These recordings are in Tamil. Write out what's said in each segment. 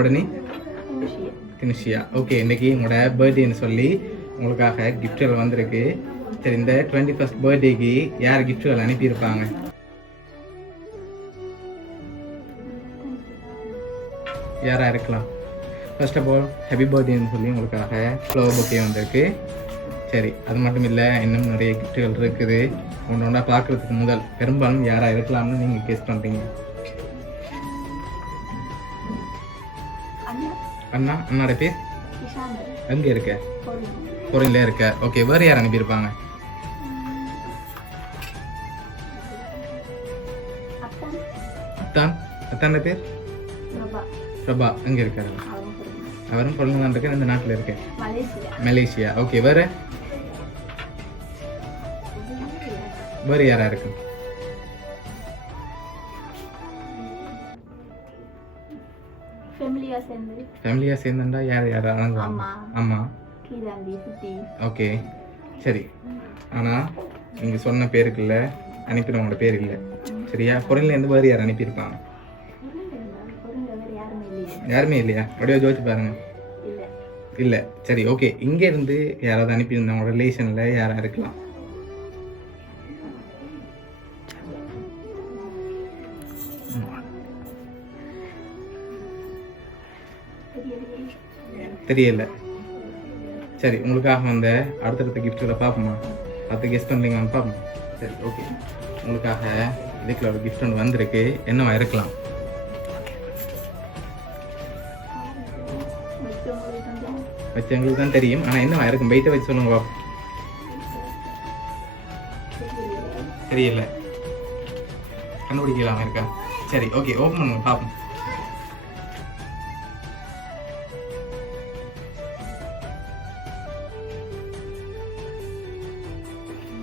உடனே தினுஷியா. ஓகே, இன்றைக்கி உங்களோட பர்த்டேன்னு சொல்லி உங்களுக்காக கிஃப்ட்கள் வந்திருக்கு. சரி, இந்த 21st பர்த்டேக்கு யார் கிஃப்ட்கள் அனுப்பியிருப்பாங்க? யாராக இருக்கலாம்? ஃபர்ஸ்ட் ஆஃப் ஆல் ஹாப்பி பர்த்டேன்னு சொல்லி உங்களுக்காக ஃப்ளவர் பொக்கே வந்திருக்கு. சரி, அது மட்டும் இல்லை, இன்னும் நிறைய கிஃப்ட்டுகள் இருக்குது. ஒன்றா பார்க்குறதுக்கு முதல் பெரும்பாலும் யாராக இருக்கலாம்னு நீங்கள் கெஸ் பண்ணுறீங்க? அண்ணா. அண்ணாட பேர் எங்கே இருக்க? பொருளில் இருக்க. ஓகே, வேறு யார் அனுப்பியிருப்பாங்க? அத்தான். அத்தாண்ட பேர் பிரபா. எங்கே இருக்காரு? அவரும் பொருள் தான் இருக்க. இந்த நாட்டில் இருக்க மலேசியா. ஓகே, வேறு வேறு யாரா இருக்கு? ஃபேமிலியா சேர்ந்துட்டா யார் யார் அணங்குவாங்க? ஆமா. ஓகே, சரி. ஆனால் நீங்கள் சொன்ன பேருக்குல்ல அனுப்பினவங்களோட பேர் இல்லை. சரியா? பொருள்லேருந்து வேறு யார் அனுப்பியிருப்பாங்க? யாருமே இல்லையா? அப்படியே ஜோதிச்சு பாருங்க. இல்லை. சரி, ஓகே. இங்கேருந்து யாராவது அனுப்பியிருந்தவங்க ரிலேஷனில் யாராக இருக்கலாம்? தெரியல. சரி, உங்களுக்காக வந்த அடுத்தடுத்த கிஃப்ட்களை பார்ப்போமா? பார்த்து கெஸ்ட் பண்ணீங்கன்னு பார்ப்போம். சரி, ஓகே. உங்களுக்காக இதுக்குள்ள ஒரு கிஃப்ட் ஒன்று வந்திருக்கு. என்னவா இருக்கலாம்? வச்சு எங்களுக்கு தான் தெரியும். ஆனால் என்னவா இருக்கும்? வெயிட்டை வச்சு சொல்லுங்க பார்ப்போம். தெரியல. கண்டுபிடிக்கலாம் இருக்கா? சரி, ஓகே. ஓப்பன் பண்ணுங்க பார்ப்போம்.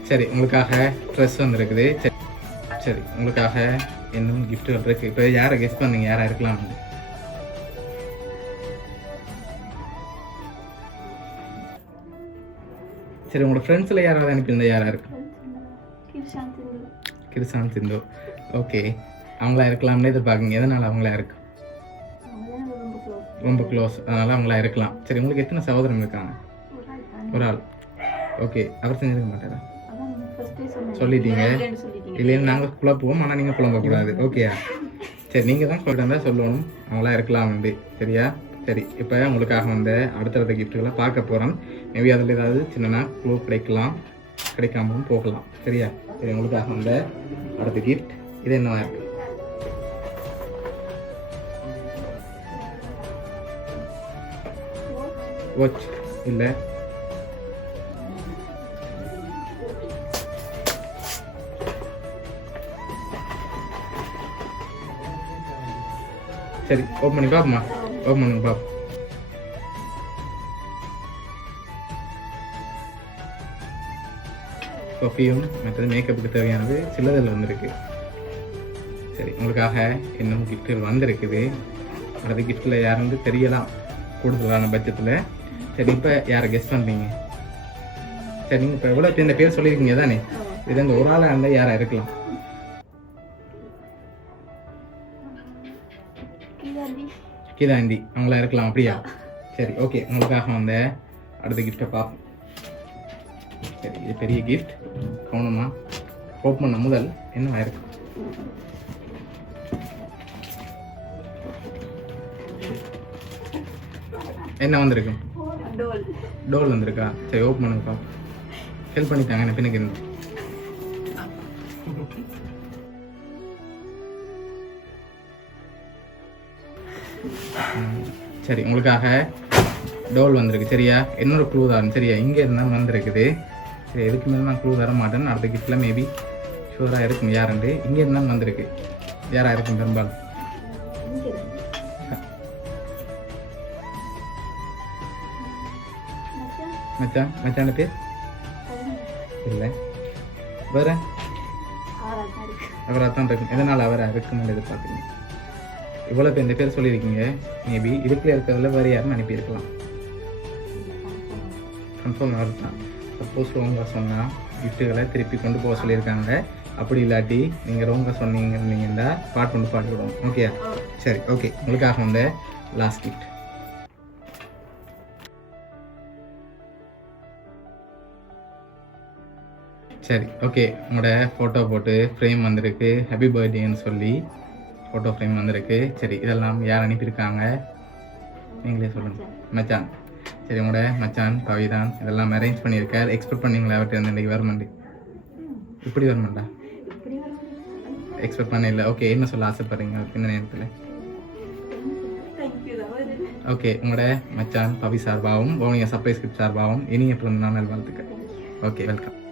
சரி, உங்களுக்காக ட்ரெஸ் வந்துருக்குது. சரி, சரி, உங்களுக்காக இன்னும் கிஃப்ட் வந்துருக்கு. இப்போ யாரை கெஸ் பண்ணீங்க? யாராக இருக்கலாம்? சரி, உங்களோட ஃப்ரெண்ட்ஸில் யாராவது அனுப்பியிருந்தா யாராக இருக்கு? கிருஷாந்த் சிந்து. ஓகே, அவங்களா இருக்கலாம்னு எதிர்பார்க்குங்க. எதனால் அவங்களா இருக்கு? ரொம்ப க்ளோஸ், அதனால் அவங்களா இருக்கலாம். சரி, உங்களுக்கு எத்தனை சகோதரன் இருக்காங்க? ஒரு ஆள். ஓகே, அவர் செஞ்சிருக்க மாட்டாரா? சொல்லிட்டீங்க. இல்லைன்னு நாங்கள் குழப்புவோம், ஆனால் நீங்கள் குழம்பக்கூடாது. ஓகேயா? சரி, நீங்கள் தான் சொல்லிட்டு சொல்லணும் அவங்களா இருக்கலாம் வந்து. சரியா? சரி, இப்போ உங்களுக்காக வந்த அடுத்தடுத்த கிஃப்ட்டுகளை பார்க்க போகிறோம். மேபி அதில் ஏதாவது சின்னனா க்ளூ கிடைக்கலாம், கிடைக்காமலும் போகலாம். சரியா? சரி, உங்களுக்காக வந்த அடுத்த கிஃப்ட் இது என்னவா இருக்கு? வாட்ச் இல்லை. சரி, ஓப்பன் பண்ணி பார்ப்போமா? ஓப்பன் பண்ணுங்க பார்ப்போம். பர்ஃப்யூம் மற்றது மேக்கப்புக்கு தேவையானது சிலதில் வந்திருக்கு. சரி, உங்களுக்காக இன்னும் கிஃப்ட்டுகள் வந்திருக்குது. அடுத்த கிஃப்ட்டில் யாருந்து தெரியலாம் கூடுதலான பட்சத்தில். சரி, இப்போ யாரை கெஸ் பண்ணுறீங்க? சரி, நீங்கள் இப்போ எவ்வளோ இந்த பேர் சொல்லியிருக்கீங்க தானே? இது இந்த ஒரு ஆளாக இருந்தால் யாராக இருக்கலாம்? கீதாண்டி. அவங்களா இருக்கலாம். அப்படியா? சரி, ஓகே. உங்களுக்காக வந்த அடுத்த கிஃப்டை பார்ப்போம். சரி, இது பெரிய கிஃப்ட். கவனமா ஓப்பன் பண்ண முதல் என்னவா இருக்கு? என்ன வந்திருக்கு? டோல் வந்திருக்கா? சரி, ஓப்பன் பண்ணுங்க பார்ப்போம். ஹெல்ப் பண்ணிட்டாங்க என்ன பின்னுக்கு இருந்து. சரி, உங்களுக்காக டோல் வந்திருக்கு. சரியா? இன்னொரு க்ளூ தான். சரியா? இங்கே இருந்தால் வந்திருக்குது. சரி, எதுக்கு மேலே நான் க்ளூ தர மாட்டேன். அடுத்த கிஃப்ட்டில் மேபி ஷூராக இருக்கும் யாருண்டு. இங்கே இருந்தால் வந்திருக்கு. யாராக இருக்கும் பெரும்பாலும்? மச்சான். மச்சான பேர் இல்லை. வேற அவராக தான் இருக்கும். எதனால் அவராக இருக்குன்னு எதிர்பார்க்குறீங்க? இவ்வளோ பேர் இந்த பேர் சொல்லியிருக்கீங்க. மேபி இதுக்குள்ள இருக்கிறதுல வேறு யாருன்னு அனுப்பியிருக்கலாம். கன்ஃபார்ம் அவர் தான். சப்போஸ் ரோங்காக சொன்னால் கிஃப்ட்டுகளை திருப்பி கொண்டு போக சொல்லியிருக்காங்க. அப்படி இல்லாட்டி நீங்கள் ரோங்காக சொன்னீங்கன்னா பாட்டு கொண்டு பாட்டு விடுவோம். ஓகே? சரி, ஓகே. உங்களுக்காக வந்து லாஸ்ட் கிஃப்ட். சரி ஓகே, உங்களோட ஃபோட்டோ போட்டு ஃப்ரேம் வந்திருக்கு, ஹாப்பி பர்த்டேன்னு சொல்லி ஃபோட்டோ ஃப்ரேம் வந்திருக்கு. சரி, இதெல்லாம் யார் அனுப்பியிருக்காங்க நீங்களே சொல்லுங்கள். மச்சான். சரி, உங்களோட மச்சான் கவிதான் இதெல்லாம் அரேஞ்ச் பண்ணியிருக்கார். எக்ஸ்பெக்ட் பண்ணீங்களா அவர்கிட்ட இருந்து இன்றைக்கி வரமாண்டி? இப்படி வரமாட்டா? எக்ஸ்பெக்ட் பண்ண இல்லை. ஓகே, என்ன சொல்ல ஆசைப்படுறீங்க இந்த நேரத்தில்? ஓகே, உங்களோட மச்சான் பவி சார்பாகவும் பவுனியா சர்ப்ரைஸ் கிஃப்ட் சார்பாகவும் இனிய பிறந்த நாள் வாழ்த்துக்கள். Okay, welcome.